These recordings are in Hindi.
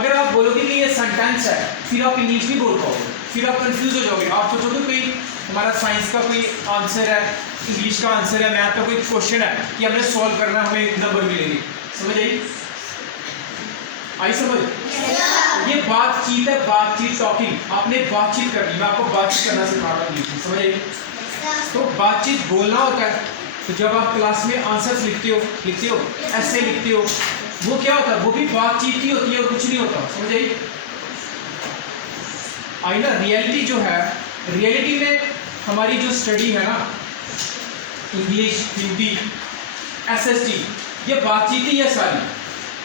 अगर आप बोलोगे कि ये सेंटेंस है, फिर आप इंग्लिश नहीं बोल पाओगे, फिर आप कंफ्यूज हो जाओगे। आप सोचोगे कोई हमारा साइंस का कोई आंसर है, इंग्लिश का आंसर है, मैथ का कोई क्वेश्चन है कि हमने सॉल्व करना, हमें नंबर मिलेंगे। समझ आई समझ? ये बातचीत है, बातचीत, टॉकिंग। आपने बातचीत करनी, मैं आपको बातचीत करना सिखा रहा हूँ, समझ आई? तो बातचीत बोलना होता है। तो जब आप क्लास में आंसर्स लिखते हो, ऐसे लिखते हो, वो क्या होता है? वो भी बातचीत ही होती है और कुछ नहीं होता। समझ आई ना? रियलिटी जो है, रियलिटी में हमारी जो स्टडी है ना, इंग्लिश, हिंदी, SST, ये बातचीत ही है सारी।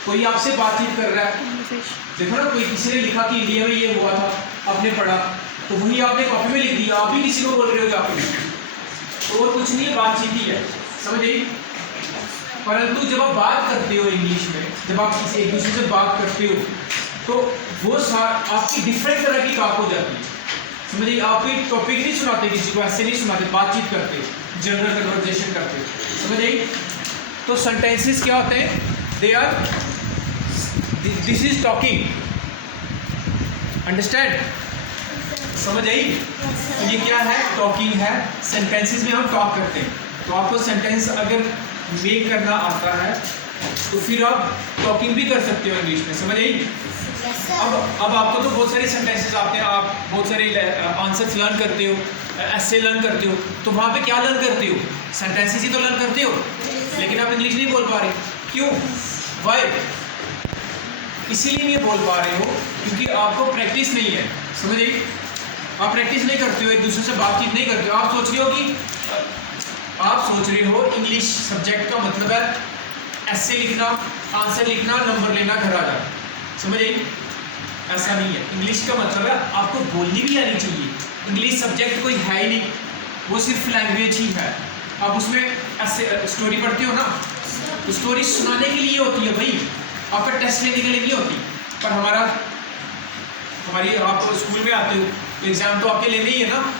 कोई आपसे बातचीत कर रहा है, देखो ना, कोई किसी ने लिखा कि इंडिया में ये हुआ था, आपने पढ़ा, तो वही आपने कॉपी में लिख दिया, आप भी किसी को बोल रहे हो कि आपने, तो और कुछ नहीं, बातचीत ही है। समझ आई? परंतु जब आप बात करते हो इंग्लिश में, जब आप किसी एक दूसरे से बात करते हो, तो वो आपकी डिफरेंट तरह की बात हो जाती है। समझ आई? आप कोई टॉपिक नहीं सुनाते किसी को, ऐसे नहीं सुनाते, बातचीत करते हो, जनरल कन्वर्सेशन करते हो। समझ आई? तो सेंटेंसेस क्या होते हैं? They are, this is talking, understand? समझ आई? तो ये क्या है? टॉकिंग है। सेंटेंसेस में हम टॉक करते हैं। तो आपको सेंटेंस अगर मेक करना आता है तो फिर आप टॉकिंग भी कर सकते हो इंग्लिश में। समझ आई? अब आपको तो बहुत सारे सेंटेंसेस आते हैं, आप बहुत सारे आंसर्स लर्न करते हो, ऐसे लर्न करते हो, तो वहाँ पे क्या लर्न करते हो? सेंटेंसेस ही तो लर्न करते हो, लेकिन आप इंग्लिश नहीं बोल पा रहे। क्यों? वाई? इसीलिए नहीं बोल पा रहे हो क्योंकि आपको प्रैक्टिस नहीं है। समझ आई? आप प्रैक्टिस नहीं करते हो, एक दूसरे से बातचीत नहीं करते हो। आप सोच रहे हो इंग्लिश सब्जेक्ट का मतलब है ऐसे लिखना, आंसर लिखना, नंबर लेना, घर आ जाना। समझ आई? ऐसा नहीं है। इंग्लिश का मतलब है आपको बोलनी भी आनी चाहिए। इंग्लिश सब्जेक्ट कोई है ही नहीं, वो सिर्फ लैंग्वेज ही है। आप उसमें ऐसे स्टोरी पढ़ते हो ना, तो स्टोरी सुनाने के लिए होती है भाई, आपका टेस्ट लेने के लिए नहीं होती। पर हमारी आप स्कूल में आते हो तो एग्ज़ाम तो आपके लेने ही है ना।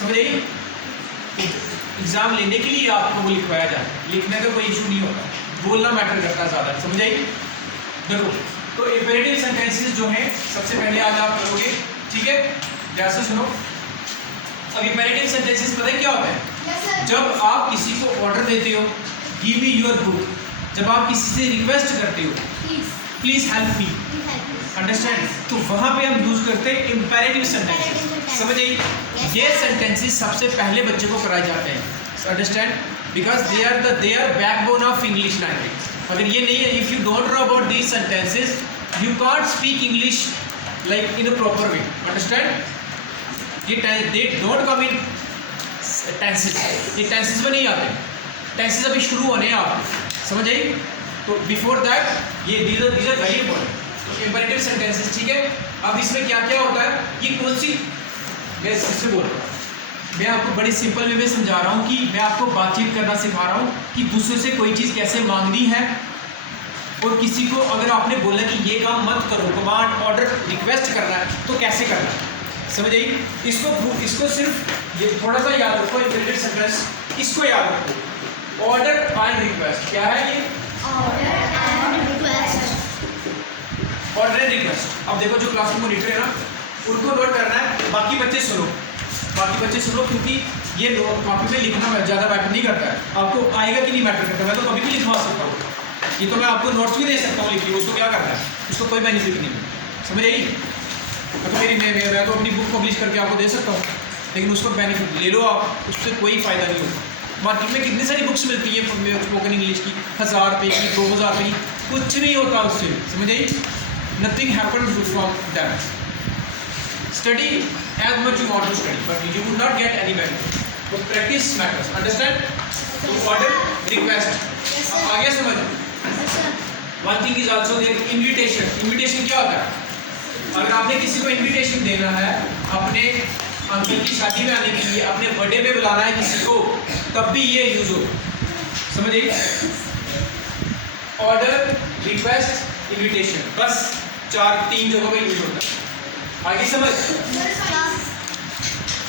समझ आई? एग्ज़ाम लेने के लिए आपको वो लिखवाया जाता है, लिखने का कोई इशू नहीं होता, बोलना मैटर करता है ज़्यादा। समझ आई? देखो, तो इंपेरेटिव सेंटेंसेस जो हैं सबसे पहले आज आप करोगे, ठीक है? जैसे सुनो, अब इंपेरेटिव सेंटेंसेस पता है क्या होता है? जब आप किसी को ऑर्डर देते हो, गिव मी योर बुक, जब आप किसी से रिक्वेस्ट करते हो, प्लीज हेल्प मी, अंडरस्टैंड, तो वहां पे हम यूज करते हैं इंपेरेटिव सेंटेंसेस। समझ आई? ये सेंटेंसेस सबसे पहले बच्चे को कराए जाते हैं, understand, because they are backbone of English language. अगर ये नहीं है, if you don't know about these sentences, you can't speak English like in a proper way, understand? ये they don't come in tenses, ये टेंसेस में नहीं आते, टेंसेस अभी शुरू होने हैं आपके। समझ आई? तो बिफोर दैट ये दीज आर वेरी इंपॉर्टेंट। तो इंपेरेटिव सेंटेंसेस, ठीक है? अब इसमें क्या क्या होता है, ये कौन सी, मैं सबसे बोल रहा हूँ, मैं आपको बड़ी सिंपल वे में समझा रहा हूँ कि मैं आपको बातचीत करना सिखा रहा हूँ कि दूसरे से कोई चीज़ कैसे मांगनी है, और किसी को अगर आपने बोला कि ये काम मत करो, कमांड, ऑर्डर, रिक्वेस्ट करना है, तो कैसे करना है। समझ आई? इसको सिर्फ ये थोड़ा सा याद रखो, इंपेरेटिव सेंटेंस इसको याद रखो, ऑर्डर एंड रिक्वेस्ट। क्या है ये? Order and request. अब देखो जो क्लास में मॉनिटर है ना, उनको नोट करना है, बाकी बच्चे सुनो, क्योंकि ये कॉपी में लिखना ज़्यादा मैटर नहीं करता है, आपको आएगा कि नहीं मैटर करता। मैं तो कभी भी लिखवा सकता हूँ, ये तो मैं आपको नोट्स भी दे सकता हूँ लिखिए, उसको क्या करना है, उसको कोई बेनिफिट नहीं। समझ आई? तो मैं तो अपनी बुक पब्लिश करके आपको दे सकता हूँ, लेकिन उसको बेनिफिट ले लो आप, उससे कोई फ़ायदा नहीं होगा। मार्केट में कितनी सारी बुक्स मिलती हैं स्पोकन इंग्लिश की, 1000 रुपये की, 2000 रुपये की, कुछ नहीं होता उससे। समझ आई? Nothing happens from that. Study as much you want to study, but you will not get any benefit. So practice matters. Understand? So order, request. आगे समझ। One thing is also there, invitation. Invitation क्या होता है? अगर आपने किसी को invitation देना है, अपने अंकल की शादी में आने के लिए, अपने बर्थडे पे बुलाना है किसी को, तब भी ये यूज हो। समझ आई? ऑर्डर, रिक्वेस्ट, इन्विटेशन, बस 3 जगहों पे यूज होता है। आगे समझ?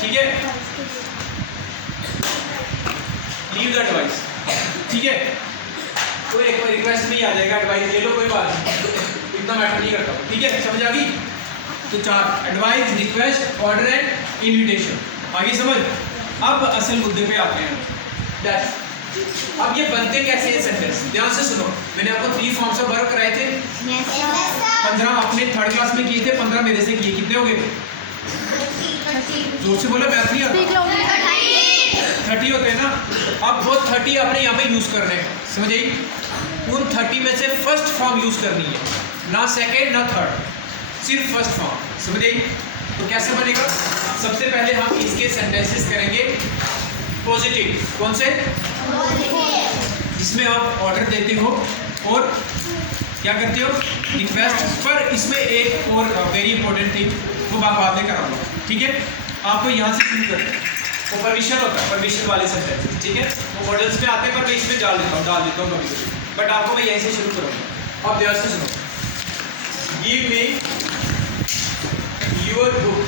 ठीक है? Leave the advice. ठीक है? तो एक बार रिक्वेस्ट नहीं आ जाएगा, एडवाइस ले लो, कोई बात नहीं। उतना मैटर नहीं करता, ठीक है, समझ आ गई? तो 4 advice, request, order and invitation. आगे समझ। अब असल मुद्दे पे आते हैं। दैट्स अब ये बनते कैसे हैं सेंटेंस, ध्यान से सुनो। मैंने आपको 3 फॉर्म्स ऑफ वर्ब कराए थे। 15 आपने थर्ड क्लास में किए थे, 15 मेरे से किए, कितने हो गए? जोर से बोलो, मैथ नहीं आता। 30 होते हैं ना। अब वो 30 आपने यहाँ पे यूज करने हैं, समझ आई? उन 30 में से फर्स्ट फॉर्म यूज करनी है, ना सेकेंड ना थर्ड, सिर्फ फर्स्ट फॉर्म, समझ आई? तो कैसे बनेगा? सबसे पहले हम इसके सेंटेंसेस करेंगे पॉजिटिव। कौन से? जिसमें आप ऑर्डर देते हो और क्या करते हो? रिक्वेस्ट। पर इसमें एक और वेरी इंपॉर्टेंट थिंग, वो बाद में कराऊंगा, ठीक है? आपको यहाँ से शुरू करना है। वो परमिशन होता है, परमिशन वाले सेंटेंसेस, ठीक है? वो मॉडल्स में आते हैं, पर मैं इसमें डाल देता हूँ कभी कभी, बट आपको मैं यहीं से शुरू करूँगा। अब ध्यान से सुनो। Give me your book.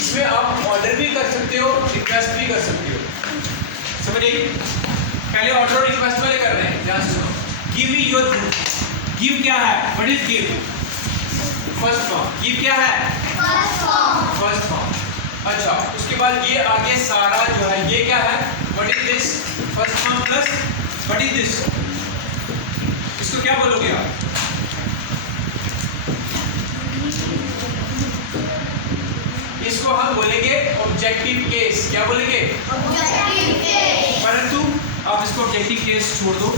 इसमें आप ऑर्डर भी कर सकते हो, रिक्वेस्ट भी कर सकते हो, समझ आई? पहले ऑर्डर और रिक्वेस्ट वाले कर रहे हैं, ध्यान से सुनो। Give me your book. Give क्या है? What is give? First form. Give क्या है? First form. अच्छा, उसके बाद ये आगे सारा जो है ये क्या है? What is this? First form plus what is this? इसको क्या बोलोगे आप? इसको हम बोलेंगे ऑब्जेक्टिव केस। क्या बोलेंगे? Objective case. परंतु आप इसको ऑब्जेक्टिव केस छोड़ दो,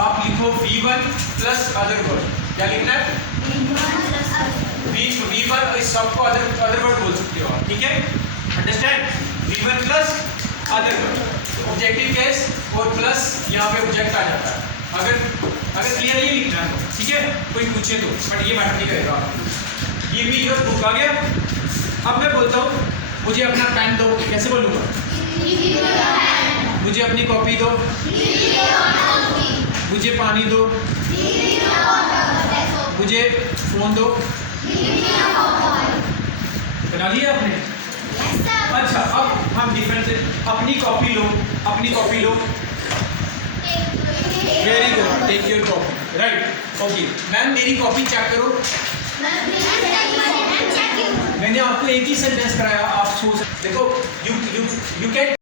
आप लिखो V1 प्लस अदर वर्ड। क्या लिखना है? V1 इस सबको अदर वर्ड बोल सकते हो आप, ठीक है? Understand? V1 plus other word, objective case और प्लस यहाँ पे ऑब्जेक्ट आ जाता है। अगर क्लियर ये लिखना है, ठीक है? कोई पूछे तो, बट ये मैटर नहीं करेगा। ये भी योर बुक आ गया। अब मैं बोलता हूँ मुझे अपना पेन दो, कैसे बोलूँगा? मुझे अपनी कॉपी दो, मुझे पानी दो, मुझे फोन दो। बना लिया आपने? अच्छा, अब हम डिफरेंस, अपनी कॉपी लो, अपनी कॉपी लो। Very good, take your copy, right. Okay ma'am, मेरी कॉपी चेक करो। मैंने आपको एक ही सेंटेंस कराया, आप सोच देखो, यू कैन